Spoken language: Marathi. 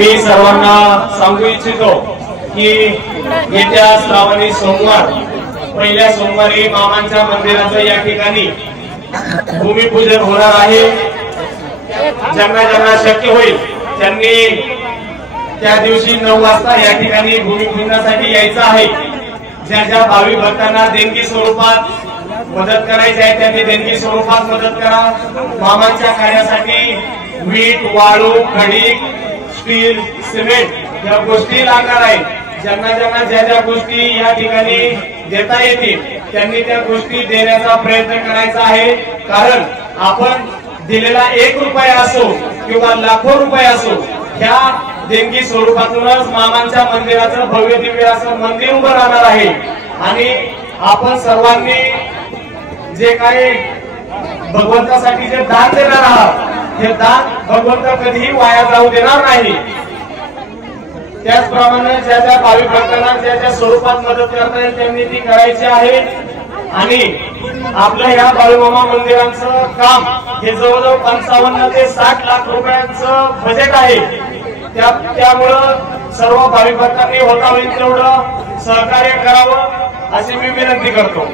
मी सर्वांना सांगू इच्छितो की येत्या श्रावणी सोमवार पहिल्या सोमवारी मामांच्या मंदिराचं या ठिकाणी भूमिपूजन होणार आहे। ज्यांना ज्यांना शक्य होईल त्यांनी त्या दिवशी 9 वाजता या ठिकाणी भूमिपूजनासाठी यायचं आहे। ज्या ज्या भाविक भक्तांना देणगी स्वरूपात मदत करायची आहे त्यांनी देणगी स्वरूपात मदत करा। मामांच्या कार्यासाठी वीट, वाळू, खडी, स्टील, सिमेंट या गोष्टी लागणार आहेत। ज्यांना ज्यांना ज्या ज्या गोष्टी या ठिकाणी देता येतील त्यांनी त्या गोष्टी देण्याचा प्रयत्न करायचा आहे। कारण आपण दिलेला 1 रुपया असो किंवा लाखो रुपये असो ह्या देणगी स्वरूपातूनच मामांच्या मंदिराचं भव्य दिव्य असं मंदिर उभं राहणार आहे। आणि आपण सर्वांनी जे काही भगवंतासाठी जे दान देणार आहात हे दान भगवंत कधीही वाया जाऊ देणार नाही। त्याचप्रमाणे ज्या ज्या भाविक भक्तांना ज्या ज्या स्वरूपात मदत करता येईल त्यांनी ती करायची आहे। आणि आपल्या ह्या बाळूमामा मंदिराचं काम हे जवळजवळ 55 ते 60 लाख रुपयांचं बजेट आहे। त्यामुळं सर्व भाविक भक्तांनी होता होईल तेवढं सहकार्य करावं अशी मी विनंती करतो।